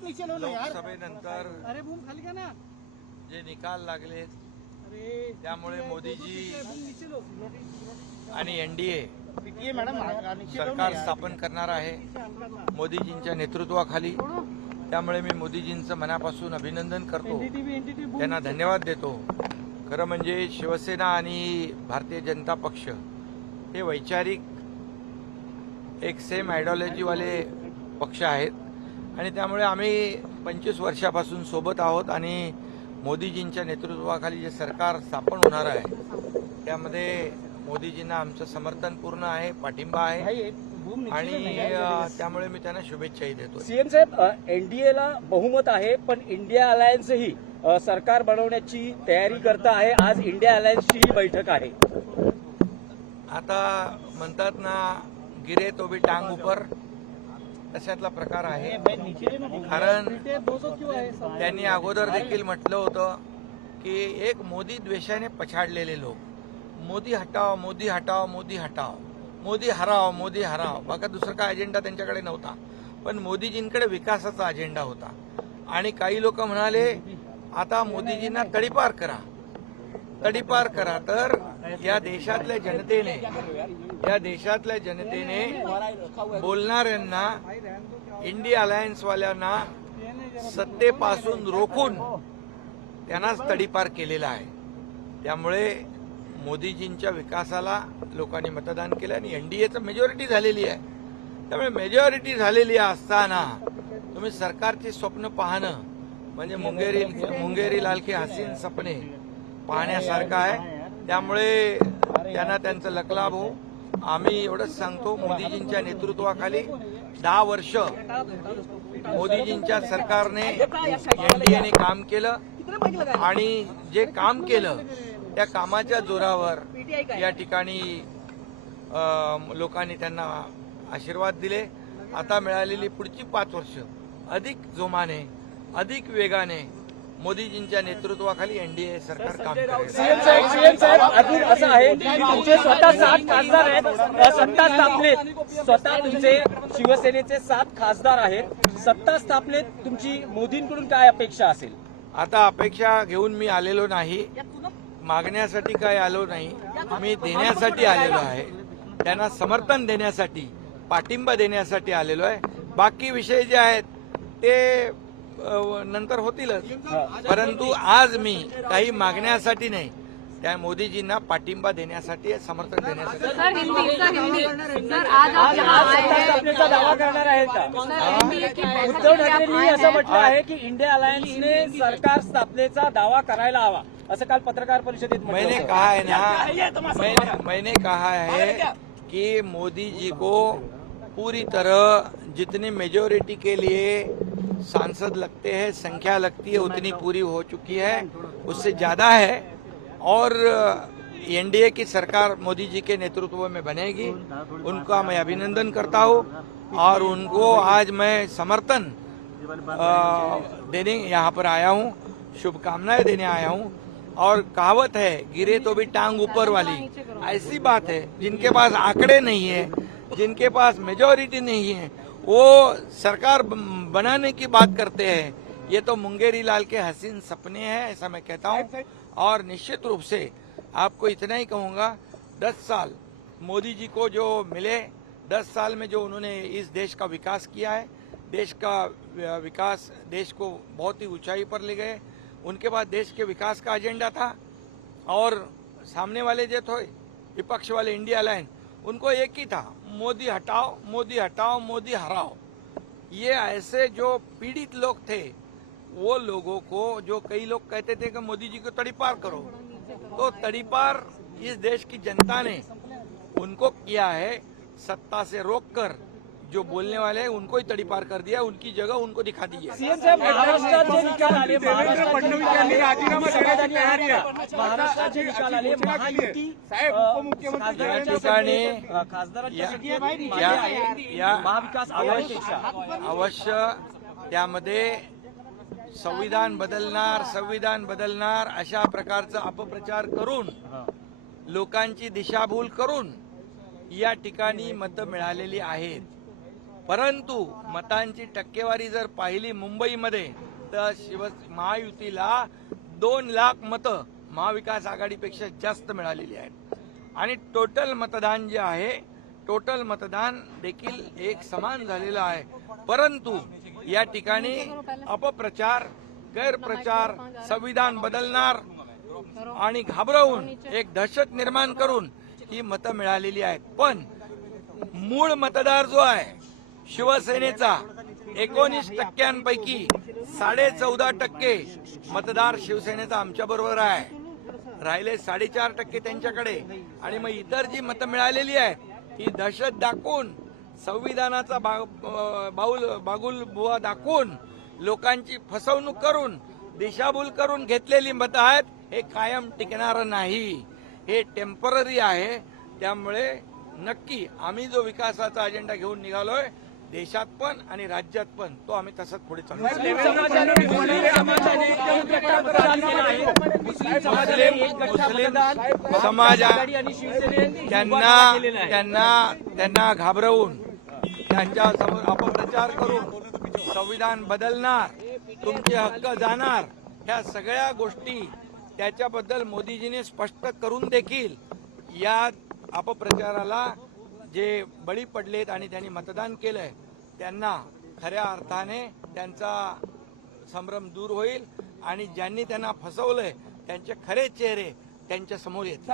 लोकसभेनंतर जे निकाल लागले त्यामुळे मोदीजी आणि एनडीए सरकार स्थापन करणार आहे मोदीजींच्या नेतृत्वाखाली। त्यामुळे मी मोदीजींचं मनापासून अभिनंदन करतो, त्यांना धन्यवाद देतो। खरं म्हणजे शिवसेना आणि भारतीय जनता पक्ष हे वैचारिक एक सेम आयडियोलॉजीवाले पक्ष आहेत आणि त्यामुळे आम्ही 25 वर्षापासून सोबत आहोत आणि मोदीजींच्या नेतृत्वाखाली जे सरकार स्थापन होणार आहे त्यामध्ये मोदीजींना आमचं समर्थन पूर्ण आहे, पाठिंबा आहे आणि त्यामुळे मी त्यांना शुभेच्छाही देतो। सीएम साहेब, एनडीएला बहुमत आहे पण इंडिया अलायन्सही सरकार बनवण्याची तयारी करत आहे। आज इंडिया अलायन्सची ही बैठक आहे। आता म्हणतात ना, गिरे तो भी टांग ऊपर, अशातला प्रकार आहे। कारण त्यांनी अगोदर देखील म्हटलं होतं की एक मोदी द्वेषाने पछाडलेले लोक, मोदी हटाओ मोदी हटाओ मोदी हटाओ, मोदी हराव मोदी हराव, बघा दुसरा काय अजेंडा त्यांच्याकडे नव्हता, पण मोदीजींकडे विकासाचा अजेंडा होता। आणि काही लोक म्हणाले आता मोदीजींना तडीपार करा, तडीपार करा। तर या देशातल्या जनतेने बोलणाऱ्यांना, इंडिया अलायन्स वाल्यांना सत्तेपासून रोखून त्यांनाच तडीपार केलेला आहे। त्यामुळे मोदीजींच्या विकासाला लोकांनी मतदान केलं आणि एनडीएचं मेजॉरिटी झालेली आहे। त्यामुळे मेजॉरिटी झालेली असताना तुम्ही सरकारची स्वप्न पाहणं म्हणजे मुंगेरी लाल के हसीन सपने पाहण्यासारखं आहे। त्यामुळे त्यांना त्यांचं लकलाभ हो। आम्ही एवढंच सांगतो, मोदीजींच्या नेतृत्वाखाली 10 वर्ष मोदीजींच्या सरकारने एनडीएने काम केलं आणि जे काम केलं त्या कामाच्या जोरावर या ठिकाणी लोकांनी त्यांना आशीर्वाद दिले। आता मिळालेली पुढची 5 वर्ष अधिक जोमाने, अधिक वेगाने मोदीजींच्या नेतृत्वाखाली एनडीए सरकार काम करेल। सीएम साहेब, अजून असं आहे की तुमचे स्वतः 7 खासदार आहेत, सत्ता स्थापनेत स्वतः तुमचे शिवसेनेचे 7 खासदार आहेत, सत्ता स्थापनेत तुमची मोदींकडून काय अपेक्षा असेल? आता अपेक्षा घेऊन मी आलेलो नाही, मागण्यासाठी काय आलो नाही, मी देण्यासाठी आलेलो आहे। त्यांना समर्थन देण्यासाठी, पाठिंबा देण्यासाठी आलेलो आहे। बाकी विषय जे आहेत ते नंतर होतीलच, परंतु आज मी काही मागण्यासाठी नाही, त्या मोदीजींना पाठिंबा देण्यासाठी, समर्थन देण्यासाठी। दावा करणार आहेत का? उद्धव ठाकरेंनी असं म्हटलं आहे की इंडिया अलायन्सने सरकार स्थापनेचा दावा करायला हवा, असं काल पत्रकार परिषदेत मैंने कहा है ना, मैंने कहा है कि मोदी जी को पूरी तरह जितनी मेजॉरिटी के लिए सांसद लगते हैं, संख्या लगती है, उतनी पूरी हो चुकी है, उससे ज़्यादा है। और एनडीए की सरकार मोदी जी के नेतृत्व में बनेगी। उनका मैं अभिनंदन करता हूँ और उनको आज मैं समर्थन देने यहाँ पर आया हूँ, शुभकामनाएं देने आया हूँ। और कहावत है, गिरे तो भी टांग ऊपर वाली, ऐसी बात है। जिनके पास आंकड़े नहीं है, जिनके पास मेजॉरिटी नहीं है, वो सरकार बनाने की बात करते हैं। ये तो मुंगेरी लाल के हसीन सपने हैं, ऐसा मैं कहता हूँ। और निश्चित रूप से आपको इतना ही कहूँगा, 10 साल मोदी जी को जो मिले, 10 साल में जो उन्होंने इस देश का विकास किया है, देश का विकास, देश को बहुत ही ऊंचाई पर ले गए। उनके बाद देश के विकास का एजेंडा था और सामने वाले जो थे विपक्ष वाले इंडिया अलायंस, उनको एक ही था, मोदी हटाओ मोदी हटाओ मोदी हराओ। ये ऐसे जो पीड़ित लोग थे, वो लोगों को, जो कई लोग कहते थे कि मोदी जी को तड़ीपार करो, तो तड़ीपार इस देश की जनता ने उनको किया है। सत्ता से रोककर जो बोलने वाले हैं उनको ही तड़ीपार कर दिया, उनकी जगह उनको दिखा दी है। सीएम साहेब, महाराष्ट्रात जे निकाल आले, महाराष्ट्राचे निकाल आले, महायुती महाविकास आघाडीपेक्षा अवश्य त्यामध्ये संविधान बदलणार अशा प्रकारचा अपप्रचार करून, लोकांची दिशाभूल करून या ठिकाणी मतं मिळालेली आहेत। परंतु मतांची टक्केवारी जर पाहिली मुंबईमध्ये तर महायुतीला 2 लाख मतं महाविकास आघाडीपेक्षा जास्त मिळालेली आहेत आणि टोटल मतदान जे आहे टोटल मतदान देखील एक समान झालेलं आहे. परंतु या ठिकाणी अपप्रचार गैरप्रचार संविधान बदलणार आणि घाबरवून एक दहशत निर्माण करून ही मतं मिळालेली आहेत. पण मूळ मतदार जो आहे शिवसेनेचा 19% 14.5% मतदार शिवसेनेचा आमच्या बरोबर आहे. राहिले 4.5% त्यांच्याकडे आणि मग इतर जी मतं मिळालेली आहेत ही दहशत दाखवून संविधानाचा बागुल बुवा दाखवून लोकांची फसवणूक करून दिशाभूल करून घेतलेली मतं आहेत. हे कायम टिकणार नाही, हे टेम्पररी आहे. त्यामुळे नक्की आम्ही जो विकासाचा अजेंडा घेऊन निघालोय देशात पण आणि राज्यात पण तो आम्ही तसंच पुढे चालू. मुस्लिम समाज त्यांना घाबरवून त्यांच्या समोर अपप्रचार करून संविधान बदलणार तुमचे हक्क जाणार ह्या सगळ्या गोष्टी त्याच्याबद्दल मोदीजींनी स्पष्ट करून देखील या अपप्रचाराला जे बळी पडलेत आणि त्यांनी मतदान केलंय त्यांना खऱ्या अर्थाने त्यांचा संभ्रम दूर होईल आणि ज्यांनी त्यांना फसवलंय त्यांचे खरे चेहरे त्यांच्या समोर येतील.